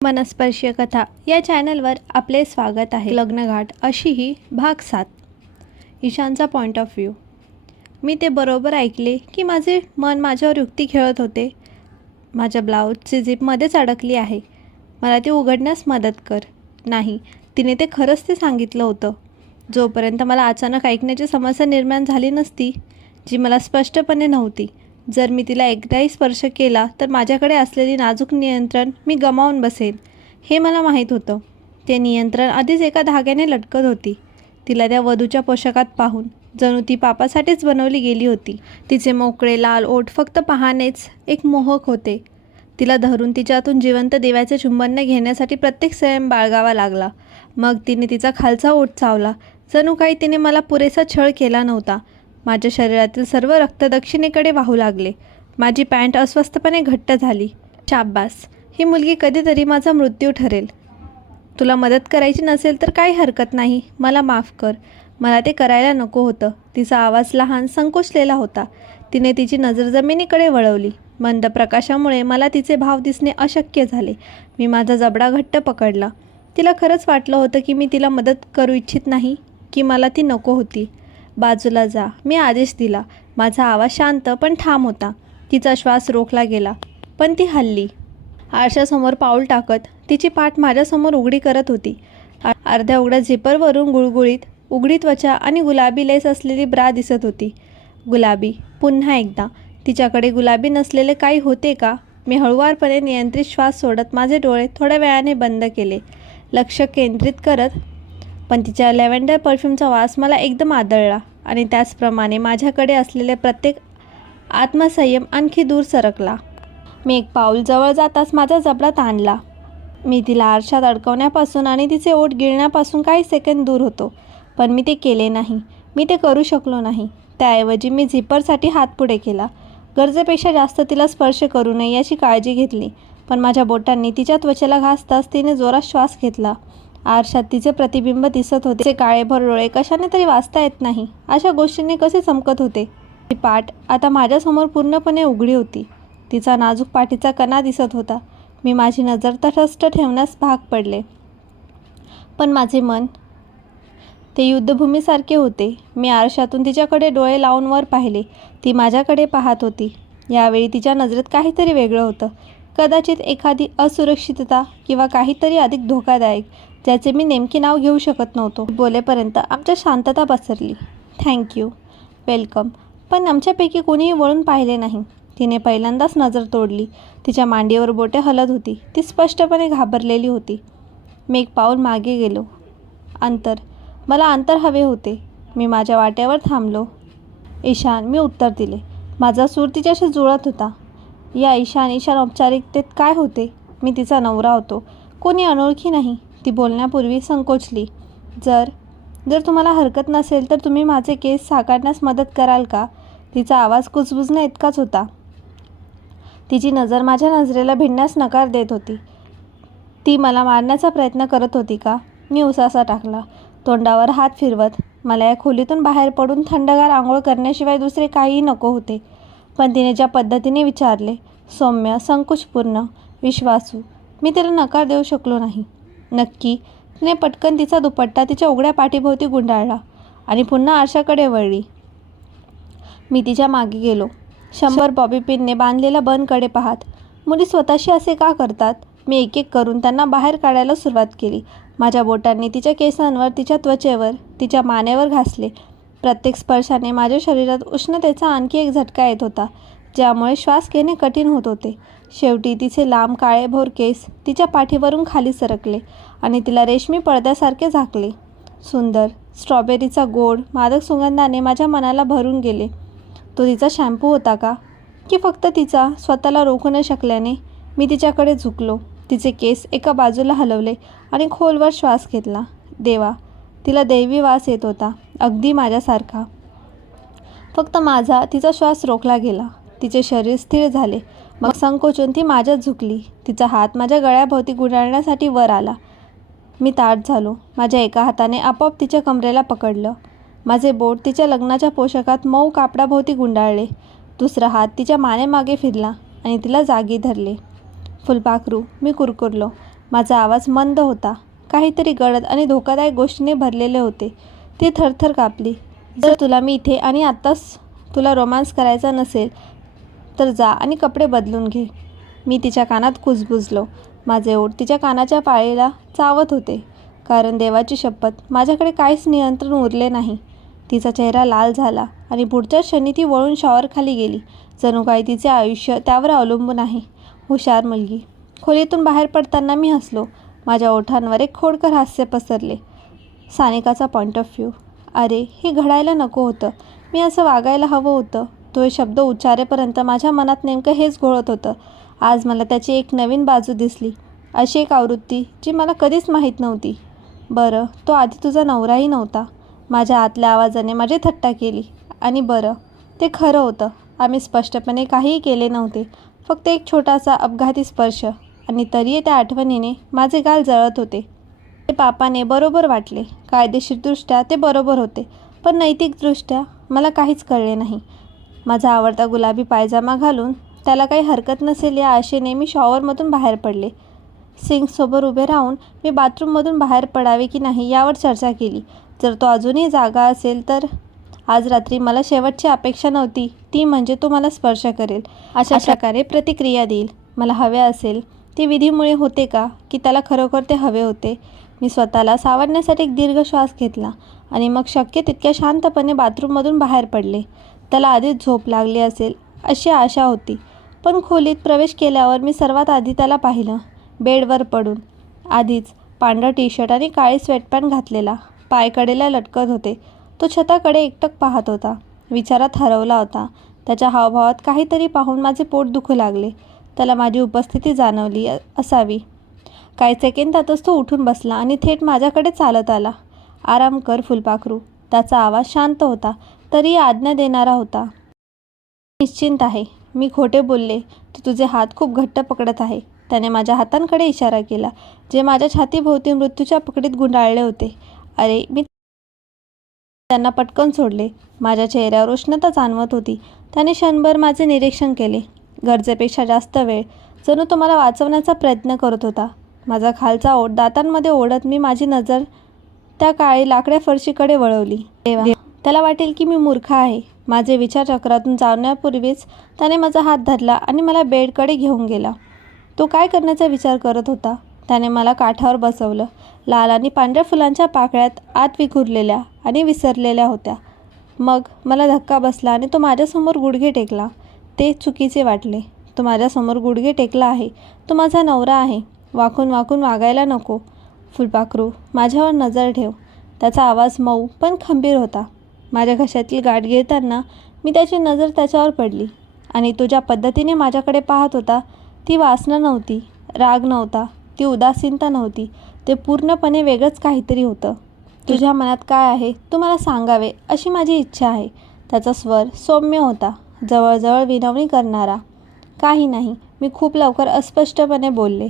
मनस्पर्शीय कथा या चॅनलवर आपले स्वागत आहे. लग्नघाट अशी ही भाग सात. ईशानचा पॉईंट ऑफ व्ह्यू मी ते बरोबर ऐकले की माझे मन माझ्यावर युक्ती खेळत होते. माझ्या ब्लाऊजची झिप मध्येच अडकली आहे. मला ती उघडण्यास मदत कर. नाही तिने ते खरंच ते सांगितलं होतं. जोपर्यंत मला अचानक ऐकण्याची समस्या निर्माण झाली नसती जी मला स्पष्टपणे नव्हती जर मी तिला एकदाही स्पर्श केला तर माझ्याकडे असलेली नाजूक नियंत्रण मी गमावून बसेन हे मला माहीत होतं. ते नियंत्रण आधीच एका धाग्याने लटकत होती. तिला त्या वधूच्या पोशाखात पाहून जणू ती पापासाठीच बनवली गेली होती. तिचे मोकळे लाल ओठ फक्त पाहणेच एक मोहक होते. तिला धरून तिच्यातून जिवंत देवाचे चुंबन घेण्यासाठी प्रत्येक संयम बाळगावा लागला. मग तिने तिचा खालचा ओठ चावला. जणू काही तिने मला पुरेसा छळ केला नव्हता. माझ्या शरीरातील सर्व रक्त दक्षिणेकडे वाहू लागले. माझी पॅन्ट अस्वस्थपणे घट्ट झाली. शाब्बास ही मुलगी कधीतरी माझा मृत्यू ठरेल. तुला मदत करायची नसेल तर काही हरकत नाही. मला माफ कर. मला ते करायला नको होतं. तिचा आवाज लहान संकोचलेला होता. तिने तिची नजर जमिनीकडे वळवली. मंद प्रकाशामुळे मला तिचे भाव दिसणे अशक्य झाले. मी माझा जबडा घट्ट पकडला. तिला खरंच वाटलं होतं की मी तिला मदत करू इच्छित नाही की मला ती नको होती. बाजूला जा. मी आदेश दिला. माझा आवाज शांत पण ठाम होता. तिचा श्वास रोखला गेला. पण ती हल्ली. आरशासमोर पाऊल टाकत तिची पाठ माझ्यासमोर उघडी करत होती. अर्ध्या उघड्या झिपरवरून गुळगुळीत उघडी त्वचा आणि गुलाबी लेस असलेली ब्रा दिसत होती. गुलाबी पुन्हा एकदा. तिच्याकडे गुलाबी नसलेले काही होते का? मी हळुवारपणे नियंत्रित श्वास सोडत माझे डोळे थोड्या वेळाने बंद केले. लक्ष केंद्रित करत पण तिच्या लॅव्हेंडर परफ्यूमचा वास मला एकदम आदळला आणि त्याचप्रमाणे माझ्याकडे असलेले प्रत्येक आत्मसंयम आणखी दूर सरकला. मी एक पाऊल जवळ जाताच माझा जबडा ताणला. मी तिला आरशात अडकवण्यापासून आणि तिचे ओठ गिळण्यापासून काही सेकंद दूर होतो पण मी ते केले नाही. मी ते करू शकलो नाही. त्याऐवजी मी झिपरसाठी हात पुढे केला. गरजेपेक्षा जास्त तिला स्पर्श करू नये याची काळजी घेतली पण माझ्या बोटांनी तिच्या त्वचेला घासताच तिने जोरात श्वास घेतला. आरशात तिचे प्रतिबिंब दिसत होते. तिचे काळेभर डोळे कशाने तरी वाचता येत नाही. अशा गोष्टींनी कसे चमकत होते? ती पाठ आता माझ्यासमोर पूर्णपणे उघडी होती. तिचा नाजूक पाठीचा कणा दिसत होता. मी माझी नजर तटस्थ ठेवण्यास भाग पडले. पण माझे मन ते युद्धभूमीसारखे होते. मी आरशातून तिच्याकडे डोळे लावून वर पाहिले. ती माझ्याकडे पाहत होती. यावेळी तिच्या नजरेत काहीतरी वेगळं होतं. कदाचित एखादी असुरक्षितता किंवा काहीतरी अधिक धोकादायक. ज्याचे मी नेमके नाव घेऊ शकत नव्हतो. बोलेपर्यंत आमच्या शांतता पसरली. थँक्यू वेलकम पण आमच्यापैकी कोणीही वळून पाहिले नाही. तिने पहिल्यांदाच नजर तोडली. तिच्या मांडीवर बोटे हलत होती. ती स्पष्टपणे घाबरलेली होती. मी एक पाऊल मागे गेलो. अंतर. मला अंतर हवे होते. मी माझ्या वाट्यावर थांबलो. ईशान मी उत्तर दिले. माझा सूर तिच्याशी जुळत होता. या ईशान ईशान औपचारिकतेत काय होते? मी तिचा नवरा होतो. कोणी अनोळखी नाही. ती बोलण्यापूर्वी संकोचली. जर जर तुम्हाला हरकत नसेल तर तुम्ही माझे केस साकारण्यास मदत कराल का? तिचा आवाज कुजबुजण्या इतकाच होता. तिची नजर माझ्या नजरेला भिडण्यास नकार देत होती. ती मला मारण्याचा प्रयत्न करत होती का? मी उसासा टाकला. तोंडावर हात फिरवत मला या खोलीतून बाहेर पडून थंडगार आंघोळ करण्याशिवाय दुसरे काहीही नको होते. पण तिने ज्या पद्धतीने विचारले सौम्य संकुचपूर्ण विश्वासू मी तिला नकार देऊ शकलो नाही. नक्की. तिने पटकन तिचा दुपट्टा तिच्या उघड्या पाठीभोवती गुंडाळला आणि पुन्हा आरशाकडे वळली. मी तिच्यामागे गेलो. शंभर बॉबी पिनने बांधलेल्या बनकडे पाहत मुली स्वतःशी असे का करतात? मी एक एक करून त्यांना बाहेर काढायला सुरुवात केली. माझ्या बोटांनी तिच्या केसांवर तिच्या त्वचेवर तिच्या मानेवर घासले. प्रत्येक स्पर्शाने माझ्या शरीरात उष्णतेचा आणखी एक झटका येत होता. ज्यामुळे श्वास घेणे कठीण होत होते. शेवटी तिचे लांब काळेभोर केस तिच्या पाठीवरून खाली सरकले आणि तिला रेशमी पडद्यासारखे झाकले. सुंदर स्ट्रॉबेरीचा गोड मादक सुगंधाने माझ्या मनाला भरून गेले. तो तिचा शॅम्पू होता का? की फक्त तिचा स्वतःला रोखू न शकल्याने? मी तिच्याकडे झुकलो. तिचे केस एका बाजूला हलवले आणि खोलवर श्वास घेतला. देवा तिला दैवी वास येत होता अगदी माझ्यासारखा. फक्त माझा तिचा श्वास रोखला गेला. तिचे शरीर स्थिर झाले. मग संकोचून ती माझ्यात झुकली. तिचा हात माझ्या गळ्याभोवती गुंडाळण्यासाठी वर आला. मी ताट झालो. माझ्या एका हाताने आपोआप तिच्या कमरेला पकडलं. माझे बोट तिच्या लग्नाच्या पोशाखात मऊ कापडाभोवती गुंडाळले. दुसरा हात तिच्या मानेमागे फिरला आणि तिला जागी धरले. फुलपाखरू मी कुरकुरलो. माझा आवाज मंद होता. काहीतरी गडद आणि धोकादायक गोष्टीने भरलेले होते. ती थरथर कापली. जर तुला मी इथे आणि आत्ताच तुला रोमांस करायचा नसेल तर जा आणि कपडे बदलून घे. मी तिच्या कानात कुजबुजलो माझे ओठ तिच्या कानाच्या पाळीला चावत होते. कारण देवाची शपथ माझ्याकडे काहीच नियंत्रण उरले नाही. तिचा चेहरा लाल झाला आणि पुढच्या क्षणी ती वळून शॉवरखाली गेली. जणू काही तिचे आयुष्य त्यावर अवलंबून आहे. हुशार मुलगी. खोलीतून बाहेर पडताना मी हसलो. माझ्या ओठांवर एक खोडकर हास्य पसरले. सानिकाचा पॉईंट ऑफ व्ह्यू अरे हे घडायला नको होतं. मी असं वागायला हवं होतं. तो हे शब्द उच्चारेपर्यंत माझ्या मनात नेमकं हेच घोळत होतं. आज मला त्याची एक नवीन बाजू दिसली. अशी एक आवृत्ती जी मला कधीच माहीत नव्हती. बरं तो आधी तुझा नवराही नव्हता. माझ्या आतल्या आवाजाने माझी थट्टा केली. आणि बरं ते खरं होतं. आम्ही स्पष्टपणे काहीही केले नव्हते. फक्त एक छोटासा अपघाती स्पर्श. आणि तरीही त्या आठवणीने माझे गाल जळत होते. ते पापाने बरोबर वाटले. कायदेशीरदृष्ट्या ते बरोबर होते. पण नैतिकदृष्ट्या मला काहीच कळले नाही. माझा आवडता गुलाबी पायजामा घालून त्याला काही हरकत नसेल या आशेने मी शॉवरमधून बाहेर पडले. सिंकसोबत उभे राहून मी बाथरूममधून बाहेर पडावे की नाही यावर चर्चा केली. जर तो अजूनही जागा असेल तर? आज रात्री मला शेवटची अपेक्षा नव्हती. ती म्हणजे तो मला स्पर्श करेल. अशा प्रकारे प्रतिक्रिया देईल. मला हवे असेल. ती विधीमुळे होते का? की त्याला खरोखर ते हवे होते? मी स्वतःला सावरण्यासाठी एक दीर्घ श्वास घेतला आणि मग शक्य तितक्या शांतपणे बाथरूममधून बाहेर पडले. त्याला आधीच झोप लागली असेल अशी आशा होती. पण खोलीत प्रवेश केल्यावर मी सर्वात आधी त्याला पाहिलं बेडवर पडून. आधीच पांढरा टी शर्ट आणि काळी स्वेटपॅन्ट घातलेला. पायकडेला लटकत होते. तो छताकडे एकटक पाहत होता. विचारात हरवला होता. त्याच्या हावभावात काहीतरी पाहून माझे पोट दुखू लागले. त्याला माझी उपस्थिती जाणवली असावी. काही सेकंदातच तो उठून बसला आणि थेट माझ्याकडे चालत आला. आराम कर फुलपाखरू. त्याचा आवाज शांत होता. तरी आज्ञा देणारा होता. निश्चिंत आहे. मी खोटे बोलले. तू तुझे हात खूप घट्ट पकडत आहे. त्याने माझ्या हातांकडे इशारा केला जे माझ्या छातीभोवती मृत्यूच्या पकडीत गुंडाळले होते. अरे मी त्यांना पटकन सोडले. माझ्या चेहऱ्यावर उष्णता जाणवत होती. त्याने क्षणभर माझे निरीक्षण केले. गरजेपेक्षा जास्त वेळ. जणू तो मला वाचवण्याचा प्रयत्न करत होता. माझा खालचा ओढ दातांमध्ये ओढत मी माझी नजर त्या काळी लाकड्या फरशीकडे वळवली. त्याला वाटेल की मी मूर्ख आहे. माझे विचार चक्रातून जाण्यापूर्वीच त्याने माझा हात धरला आणि मला बेडकडे घेऊन गेला. तो काय करण्याचा विचार करत होता? त्याने मला काठावर बसवलं. लाल आणि पांढऱ्या फुलांच्या पाकळ्यात आत विखुरलेल्या आणि विसरलेल्या होत्या. मग मला धक्का बसला आणि तो माझ्यासमोर गुडघे टेकला. ते चुकीचे वाटले. तो माझ्यासमोर गुडघे टेकला आहे. तो माझा नवरा आहे. वाकून वाकून वागायला नको. फुलपाखरू माझ्यावर नजर ठेव. त्याचा आवाज मऊ पण खंबीर होता. माझ्या घशातील गाठ गिळताना मी त्याची नजर त्याच्यावर पडली. आणि तो ज्या पद्धतीने माझ्याकडे पाहत होता ती वासना नव्हती राग नव्हता ती उदासीनता नव्हती ते पूर्णपणे वेगळंच काहीतरी होतं. तुझ्या मनात काय आहे तू मला सांगावे अशी माझी इच्छा आहे. त्याचा स्वर सौम्य होता जवळजवळ विनवणी करणारा. काही नाही मी खूप लवकर अस्पष्टपणे बोलले.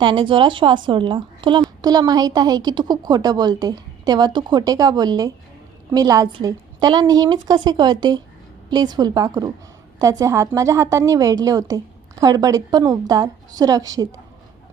त्याने जोरात श्वास सोडला. तुला तुला माहीत आहे की तू खूप खोटं बोलते. तेव्हा तू खोटे का बोलले? मी लाजले. त्याला नेहमीच कसे कळते? प्लीज फुलपाखरू. त्याचे हात माझ्या हातांनी वेढले होते. खडबडीत पण उबदार सुरक्षित.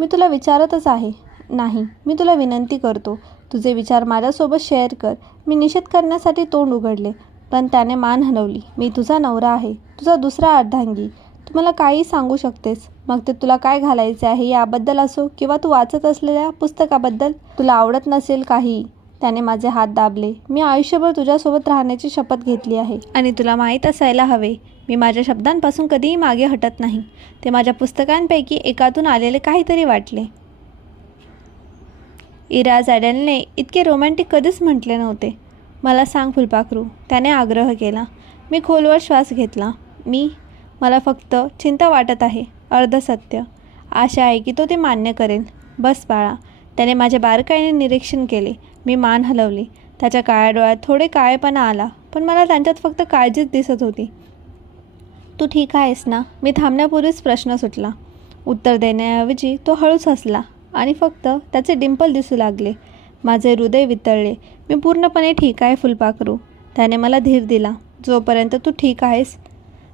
मी तुला विचारतच आहे. नाही मी तुला विनंती करतो. तुझे विचार माझ्यासोबत शेअर कर. मी निषेध करण्यासाठी तोंड उघडले पण त्याने मान हलवली. मी तुझा नवरा आहे. तुझा दुसरा अर्धांगी. तू मला काही सांगू शकतेस? मग ते तुला काय घालायचे आहे याबद्दल असो किंवा तू वाचत असलेल्या पुस्तकाबद्दल? तुला आवडत नसेल काही? त्याने माझे हात दाबले. मी आयुष्यभर तुझ्यासोबत राहण्याची शपथ घेतली आहे. आणि तुला माहीत असायला हवे मी माझ्या शब्दांपासून कधीही मागे हटत नाही. ते माझ्या पुस्तकांपैकी एकातून आलेले काहीतरी वाटले. इरा झॅडलने इतके रोमॅन्टिक कधीच म्हटले नव्हते. मला सांग फुलपाखरू त्याने आग्रह केला. मी खोलवर श्वास घेतला. मी मला फक्त चिंता वाटत आहे अर्धसत्य आशा आहे की तो ते मान्य करेल. बस बाळा त्याने माझ्या बारकाईने निरीक्षण केले. मी मान हलवली. त्याच्या काळ्या डोळ्यात थोडे काळेपणा आला पण मला त्यांच्यात फक्त काळजीच दिसत होती. तू ठीक आहेस ना? मी थांबण्यापूर्वीच प्रश्न सुटला. उत्तर देण्याऐवजी तो हळूच हसला आणि फक्त त्याचे डिंपल दिसू लागले. माझे हृदय वितळले. मी पूर्णपणे ठीक आहे फुलपाखरू. त्याने मला धीर दिला. जोपर्यंत तू ठीक आहेस.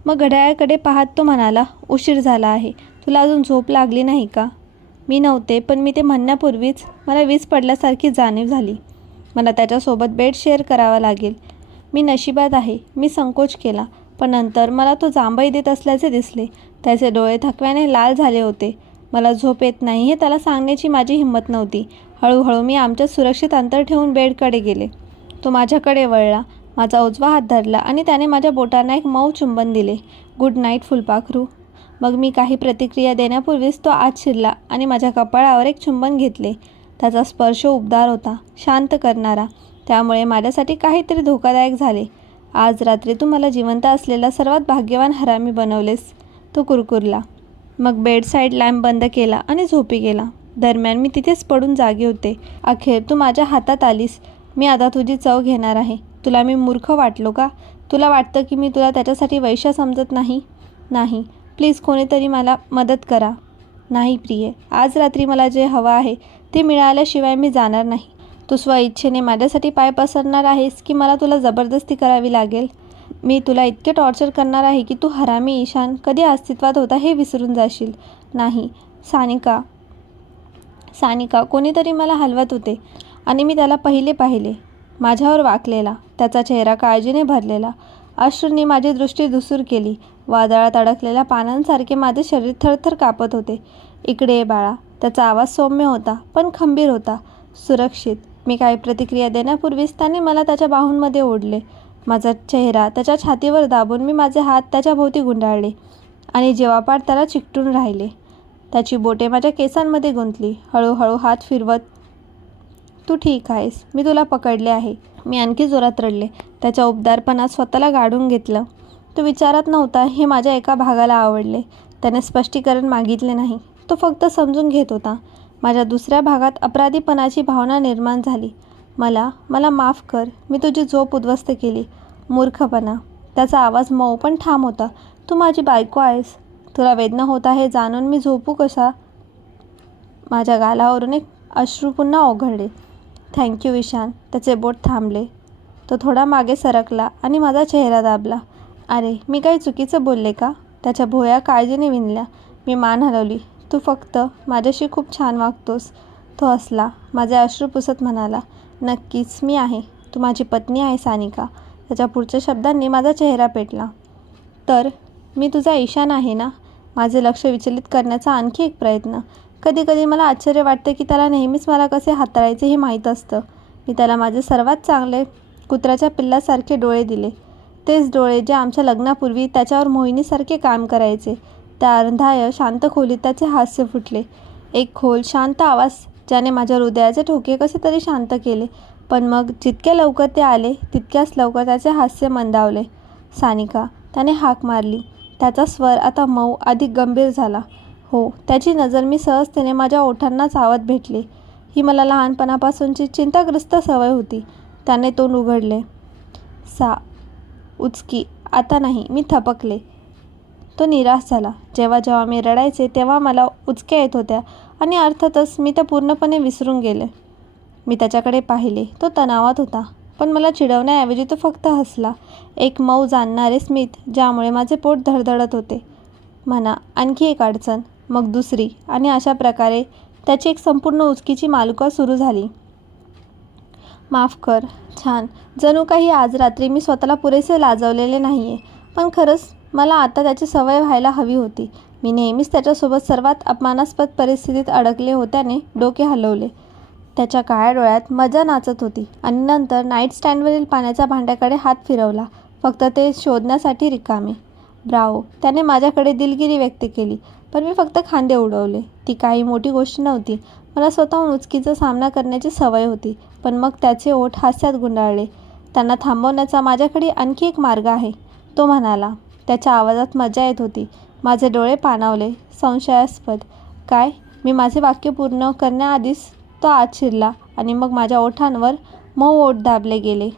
मग घड्याळाकडे पाहत तो म्हणाला उशीर झाला आहे. तुला अजून झोप लागली नाही का? मी नव्हते पण मी ते म्हणण्यापूर्वीच मला वीज पडल्यासारखी जाणीव झाली. मला त्याच्यासोबत बेड शेअर करावा लागेल. मी नशिबात आहे मी संकोच केला पण नंतर मला तो जांभई देत असल्याचे दिसले. त्याचे डोळे थकव्याने लाल झाले होते. मला झोप येत नाही हे त्याला सांगण्याची माझी हिंमत नव्हती. हळूहळू मी आमच्या सुरक्षित अंतर ठेवून बेडकडे गेले. तो माझ्याकडे वळला माझा उजवा हात धरला आणि त्याने माझ्या बोटांना एक मऊ चुंबन दिले. गुड नाईट फुलपाखरू. मग मी काही प्रतिक्रिया देण्यापूर्वीच तो आत शिरला आणि माझ्या कपाळावर एक चुंबन घेतले. त्याचा स्पर्श उबदार होता शांत करणारा. त्यामुळे माझ्यासाठी काहीतरी धोकादायक झाले. आज रात्री तू मला जिवंत असलेला सर्वात भाग्यवान हरामी बनवलेस तो कुरकुरला. मग बेडसाईड लॅम्प बंद केला आणि झोपी गेला. दरम्यान मी तिथेच पडून जागे होते. अखेर तू माझ्या हातात आलीस. मी आता तुझी चव घेणार आहे. तुला मी मूर्ख वाटलो का? तुला वाटतं की मी तुला त्याच्यासाठी वैश्य समजत नाही? नाही. प्लीज कोणीतरी मला मदत करा. नाही प्रिये आज रात्री मला जे हवं आहे ते मिळाल्याशिवाय मी जाणार नाही. तू स्वइच्छेने माझ्यासाठी पाय पसरणार आहेस की मला तुला जबरदस्ती करावी लागेल? मी तुला इतके टॉर्चर करणार आहे की तू हरामी ईशान कधी अस्तित्वात होता हे विसरून जाशील. नाही सानिका. सानिका कोणीतरी मला हलवत होते आणि मी त्याला पहिले पाहिले. माझ्यावर वाकलेला त्याचा चेहरा काळजीने भरलेला. अश्रूंनी माझी दृष्टी दुसूर केली. वादळात अडकलेल्या पानांसारखे माझे शरीर थरथर कापत होते. इकडे ये बाळा. त्याचा आवाज सौम्य होता पण खंबीर होता. सुरक्षित. मी काही प्रतिक्रिया देण्यापूर्वीच त्याने मला त्याच्या बाहूंमध्ये ओढले. माझा चेहरा त्याच्या छातीवर दाबून मी माझे हात त्याच्या भोवती गुंडाळले आणि जेवापाड त्याला चिकटून राहिले. त्याची बोटे माझ्या केसांमध्ये गुंतली. हळूहळू हात फिरवत तू ठीक आहेस. मी तुला पकडले आहे. मी आणखी जोरात रडले. त्याच्या उबदारपणात स्वतःला गाडून घेतलं. तो विचारत नव्हता हे माझ्या एका भागाला आवडले. त्याने स्पष्टीकरण मागितले नाही. तो फक्त समजून घेत होता. माझ्या दुसऱ्या भागात अपराधीपणाची भावना निर्माण झाली. मला मला माफ कर मी तुझी झोप उद्ध्वस्त केली. मूर्खपणा. त्याचा आवाज मऊ पण ठाम होता. तू माझी बायको आहेस. तुला वेदना होत आहे जाणून मी झोपू कसा? माझ्या गालावरून एक अश्रू पुन्हा ओघळले. थँक्यू ईशान. त्याचे बोट थांबले. तो थोडा मागे सरकला आणि माझा चेहरा दाबला. अरे मी काही चुकीचं बोलले का? त्याच्या भोया काळजीने विणल्या. मी मान हलवली. तू फक्त माझ्याशी खूप छान वागतोस. तो हसला. माझे अश्रू पुसत म्हणाला नक्कीच मी आहे. तू माझी पत्नी आहे सानिका. त्याच्या पुढच्या शब्दांनी माझा चेहरा पेटला. तर मी तुझा ईशान आहे ना? माझे लक्ष विचलित करण्याचा आणखी एक प्रयत्न. कधी कधी मला आश्चर्य वाटतं की त्याला नेहमीच मला कसे हाताळायचे हे माहीत असतं. मी त्याला माझे सर्वात चांगले कुत्र्याच्या पिल्लासारखे डोळे दिले. तेच डोळे जे आमच्या लग्नापूर्वी त्याच्यावर मोहिनीसारखे काम करायचे. त्या अर्धाय शांत खोलीत त्याचे हास्य फुटले. एक खोल शांत आवाज ज्याने माझ्या हृदयाचे ठोके कसे तरी शांत केले. पण मग जितक्या लवकर ते आले तितक्याच लवकर त्याचे हास्य मंदावले. सानिका त्याने हाक मारली. त्याचा स्वर आता मऊ अधिक गंभीर झाला. हो त्याची नजर मी सहजतेने माझ्या ओठांना चावत भेटली. ही मला लहानपणापासूनची चिंताग्रस्त सवय होती. त्याने तोंड उघडले. सा उचकी आता नाही मी थपकले. तो निराश झाला. जेव्हा जेव्हा मी रडायचे तेव्हा मला उचक्या येत होत्या आणि अर्थातच मी त्या पूर्णपणे विसरून गेले. मी त्याच्याकडे पाहिले. तो तणावात होता पण मला चिडवण्याऐवजी तो फक्त हसला. एक मऊ जाणणारे स्मित ज्यामुळे माझे पोट धडधडत होते. म्हणा आणखी एक अडचण मग दुसरी. आणि अशा प्रकारे त्याची एक संपूर्ण उचकीची मालुका सुरू झाली. माफ कर. छान. जणू काही आज रात्री मी स्वतःला पुरेसे लाजवलेले नाही आहे पण खरंच मला आता त्याची सवय व्हायला हवी होती. मी नेहमीच त्याच्यासोबत सर्वात अपमानास्पद परिस्थितीत अडकले होत्याने डोके हलवले. त्याच्या काळ्या डोळ्यात मजा नाचत होती आणि नंतर नाईट स्टँडवरील पाण्याच्या भांड्याकडे हात फिरवला. फक्त ते शोधण्यासाठी रिकामे. ब्रावो त्याने माझ्याकडे दिलगिरी व्यक्त केली पण मी फक्त खांदे उडवले. ती काही मोठी गोष्ट नव्हती मला स्वतःहून उचकीचा सामना करण्याची सवय होती पण मग त्याचे ओठ हास्यात गुंडाळले. त्यांना थांबवण्याचा माझ्याकडे आणखी एक मार्ग आहे तो म्हणाला. त्याच्या आवाजात मजा येत होती. माझे डोळे पाणावले. संशयास्पद. काय? मी माझे वाक्य पूर्ण करण्याआधीच तो आत शिरला आणि मग माझ्या ओठांवर मऊ ओठ दाबले गेले.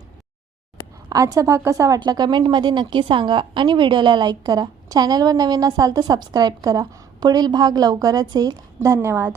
आजचा भाग कसा वाटला कमेंटमध्ये नक्की सांगा आणि व्हिडिओला लाईक करा. चॅनलवर नवीन असाल तर सबस्क्राईब करा. पुढील भाग लवकरच येईल. धन्यवाद.